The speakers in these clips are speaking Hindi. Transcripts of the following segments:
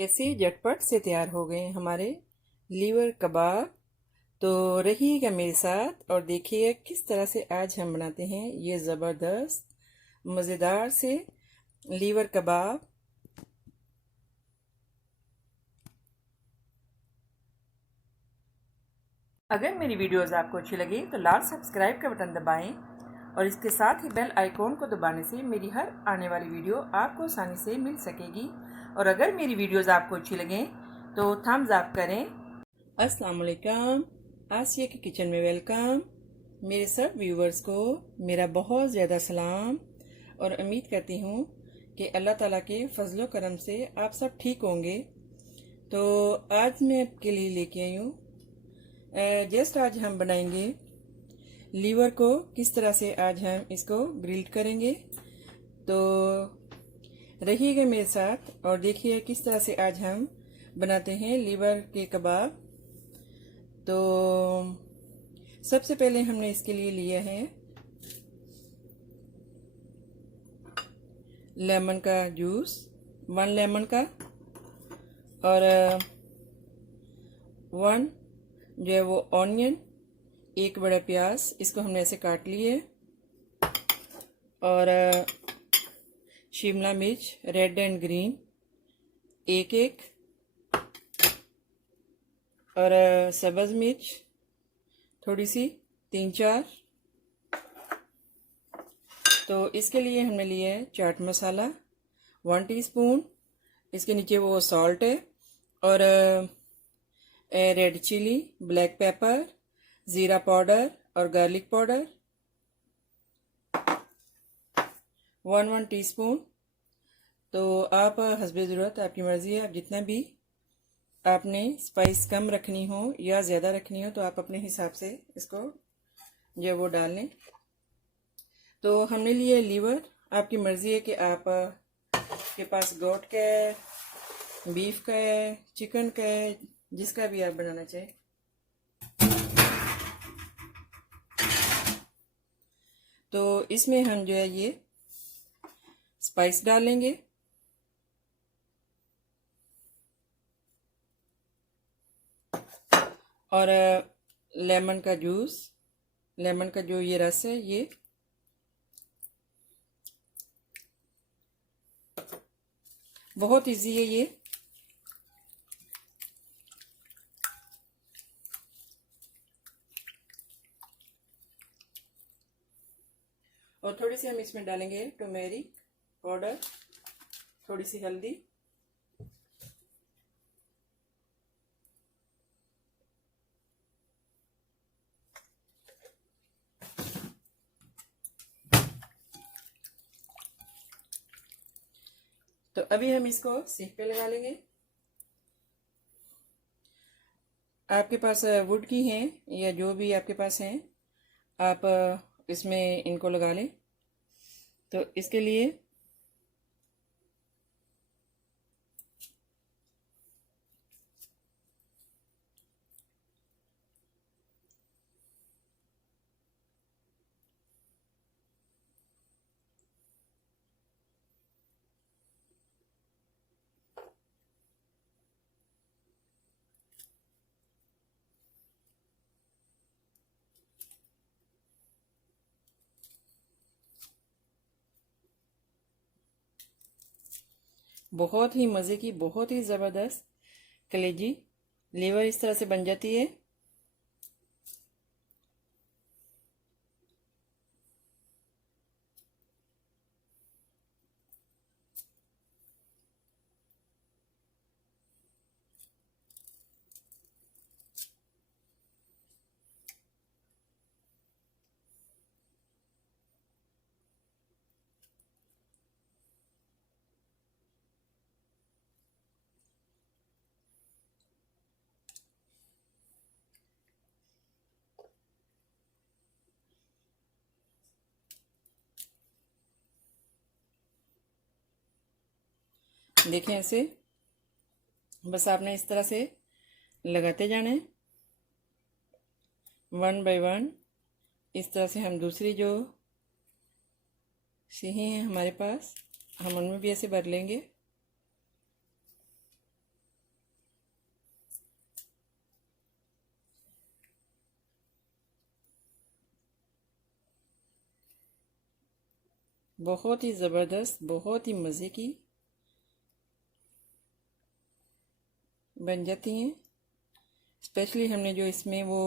ऐसे झटपट से तैयार हो गए हमारे लीवर कबाब। तो रहिएगा मेरे साथ और देखिए किस तरह से आज हम बनाते हैं ये ज़बरदस्त मज़ेदार से लीवर कबाब। अगर मेरी वीडियोस आपको अच्छी लगे तो लाल सब्सक्राइब का बटन दबाएं और इसके साथ ही बेल आइकॉन को दबाने से मेरी हर आने वाली वीडियो आपको आसानी से मिल सकेगी। और अगर मेरी वीडियोस आपको अच्छी लगें तो थम्स अप करें। अस्सलाम वालेकुम, आसिया के किचन में वेलकम। मेरे सब व्यूवर्स को मेरा बहुत ज़्यादा सलाम और उम्मीद करती हूँ कि अल्लाह ताला के फजलो करम से आप सब ठीक होंगे। तो आज मैं आपके लिए लेके आई हूँ जस्ट आज हम बनाएंगे लीवर को किस तरह से आज हम इसको ग्रिल्ड करेंगे। तो रहिएगा मेरे साथ और देखिए किस तरह से आज हम बनाते हैं लीवर के कबाब। तो सबसे पहले हमने इसके लिए लिया है लेमन का जूस, 1 लेमन का, और 1 जो है वो ऑनियन, 1 बड़ा प्याज, इसको हमने ऐसे काट लिए, और शिमला मिर्च रेड एंड ग्रीन एक और सब्ज़ मिर्च थोड़ी सी 3-4। तो इसके लिए हमने लिया है चाट मसाला 1 टीस्पून, इसके नीचे वो सॉल्ट है, और रेड चिली, ब्लैक पेपर, ज़ीरा पाउडर और गार्लिक पाउडर 1 टीस्पून। तो आप हस्बे ज़रूरत, आपकी मर्ज़ी है, आप जितना भी आपने स्पाइस कम रखनी हो या ज़्यादा रखनी हो तो आप अपने हिसाब से इसको जो वो डाल लें। तो हमने लिए लीवर, आपकी मर्ज़ी है कि आप के पास गोट का है, बीफ का है, चिकन का है, जिसका भी आप बनाना चाहें। तो इसमें हम जो है ये स्पाइस डालेंगे, और लेमन का जूस, लेमन का जो ये रस है ये, बहुत इजी है ये। और थोड़ी सी हम इसमें डालेंगे टर्मेरिक पाउडर, थोड़ी सी हल्दी, तो अभी हम इसको सीख पे लगा लेंगे। आपके पास वुड की हैं या जो भी आपके पास हैं आप इसमें इनको लगा लें। तो इसके लिए बहुत ही मज़े की, बहुत ही ज़बरदस्त कलेजी लीवर इस तरह से बन जाती है। देखें ऐसे बस आपने इस तरह से लगाते जाना है 1 बाय 1। इस तरह से हम दूसरी जो सिही हैं हमारे पास, हम उनमें भी ऐसे भर लेंगे। बहुत ही ज़बरदस्त, बहुत ही मज़े की बन जाती हैं। स्पेशली हमने जो इसमें वो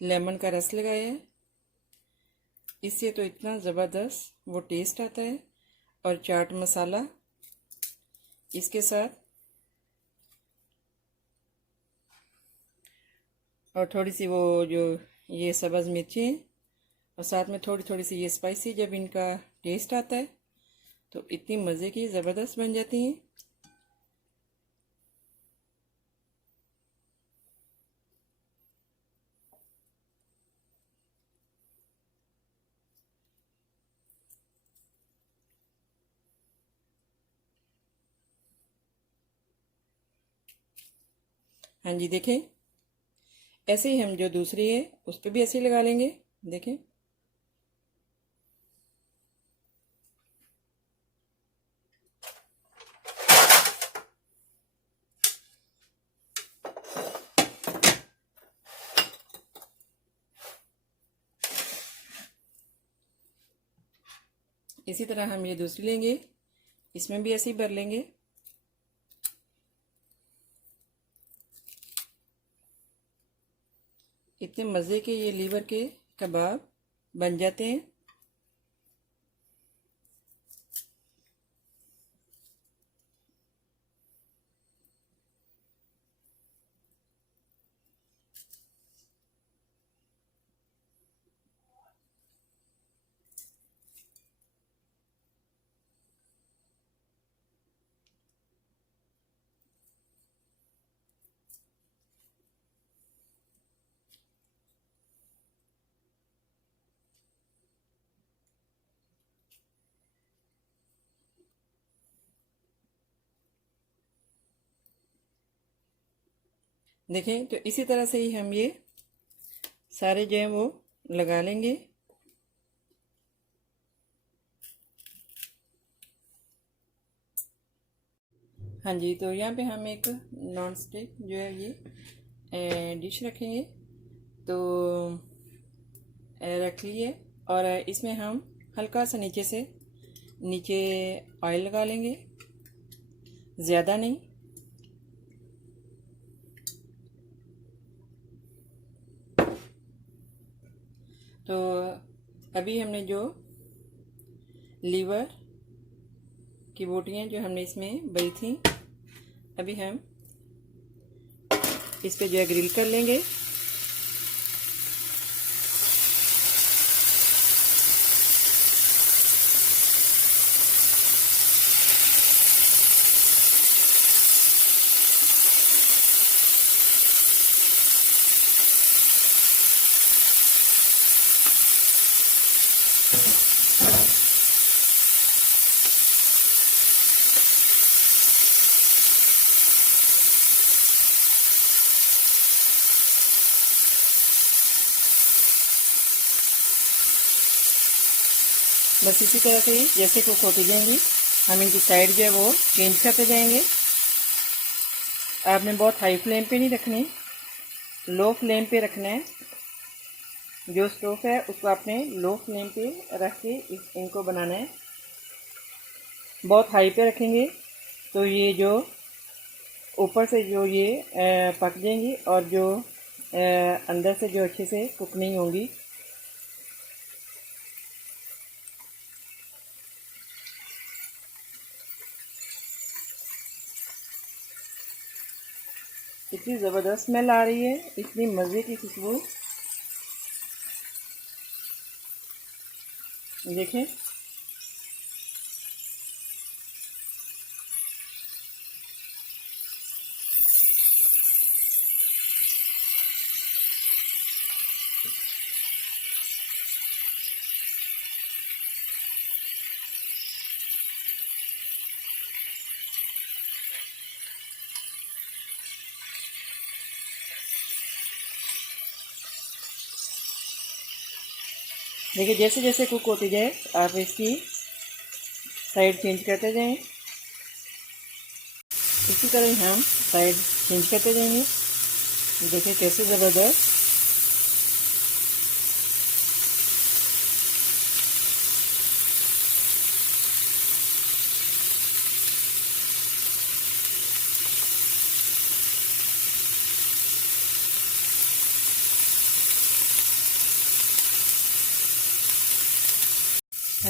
लेमन का रस लगाया है, इससे तो इतना ज़बरदस्त वो टेस्ट आता है। और चाट मसाला इसके साथ, और थोड़ी सी वो जो ये सब्ज़ मिर्ची हैं, और साथ में थोड़ी थोड़ी सी ये स्पाइसी, जब इनका टेस्ट आता है तो इतनी मज़े की ज़बरदस्त बन जाती हैं। हाँ जी, देखें, ऐसे ही हम जो दूसरी है उस पर भी ऐसे ही लगा लेंगे। देखें, इसी तरह हम ये दूसरी लेंगे, इसमें भी ऐसे ही भर लेंगे। इतने मज़े के ये लीवर के कबाब बन जाते हैं। देखें, तो इसी तरह से ही हम ये सारे जो हैं वो लगा लेंगे। हाँ जी, तो यहाँ पे हम एक नॉन स्टिक जो है ये डिश रखेंगे, तो रख लिए, और इसमें हम हल्का सा नीचे ऑयल लगा लेंगे, ज़्यादा नहीं। तो अभी हमने जो लीवर की बोटियाँ जो हमने इसमें बरी थी, अभी हम इस पे जो है ग्रिल कर लेंगे। बस इसी तरह से जैसे कुक होती जाएंगी, हम इनकी साइड जो है वो चेंज करते जाएंगे। आपने बहुत हाई फ्लेम पे नहीं रखनी, लो फ्लेम पे रखना है। जो स्टोव है उसको आपने लो फ्लेम पे रख के इनको बनाना है। बहुत हाई पे रखेंगे तो ये जो ऊपर से जो ये पक जाएंगी, और जो अंदर से जो अच्छे से कुक नहीं होंगी। इतनी ज़बरदस्त स्मेल आ रही है, इतनी मज़े की खुशबू। देखें, देखिए, जैसे जैसे कुक होती जाए आप इसकी साइड चेंज करते जाएं। इसी तरह हम साइड चेंज करते जाएंगे। देखिए कैसे ज़बरदस्त।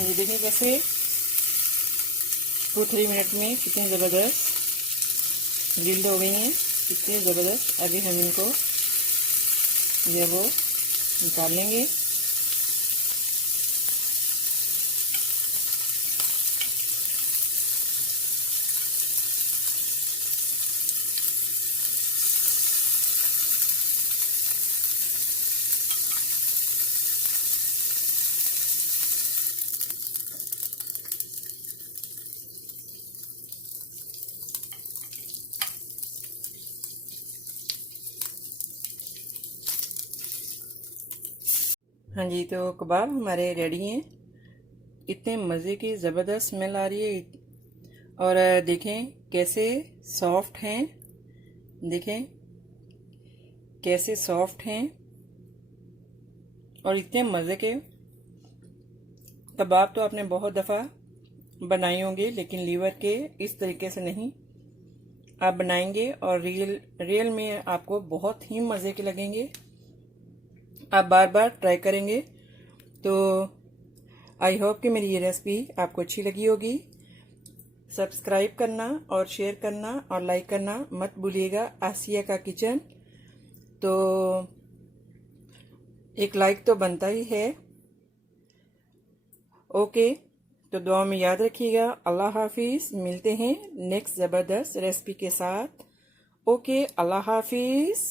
हाँ जी, देखिए कैसे 2-3 मिनट में कितनी ज़बरदस्त ग्रिल्ड हो गई हैं, कितनी ज़बरदस्त। अभी हम इनको जो वो निकाल लेंगे। हाँ जी, तो कबाब हमारे रेडी हैं। कितने मज़े की ज़बरदस्त स्मेल आ रही है। और देखें कैसे सॉफ्ट हैं, देखें कैसे सॉफ्ट हैं। और इतने मज़े के कबाब तो आपने बहुत दफ़ा बनाए होंगे, लेकिन लीवर के इस तरीके से नहीं आप बनाएंगे। और रियल में आपको बहुत ही मज़े के लगेंगे। आप बार बार ट्राई करेंगे। तो आई होप कि मेरी ये रेसिपी आपको अच्छी लगी होगी। सब्सक्राइब करना और शेयर करना और लाइक करना मत भूलिएगा। आसिया का किचन, तो एक लाइक तो बनता ही है। ओके, तो दुआ में याद रखिएगा। अल्लाह हाफिज़। मिलते हैं नेक्स्ट ज़बरदस्त रेसिपी के साथ। ओके, अल्लाह हाफिज़।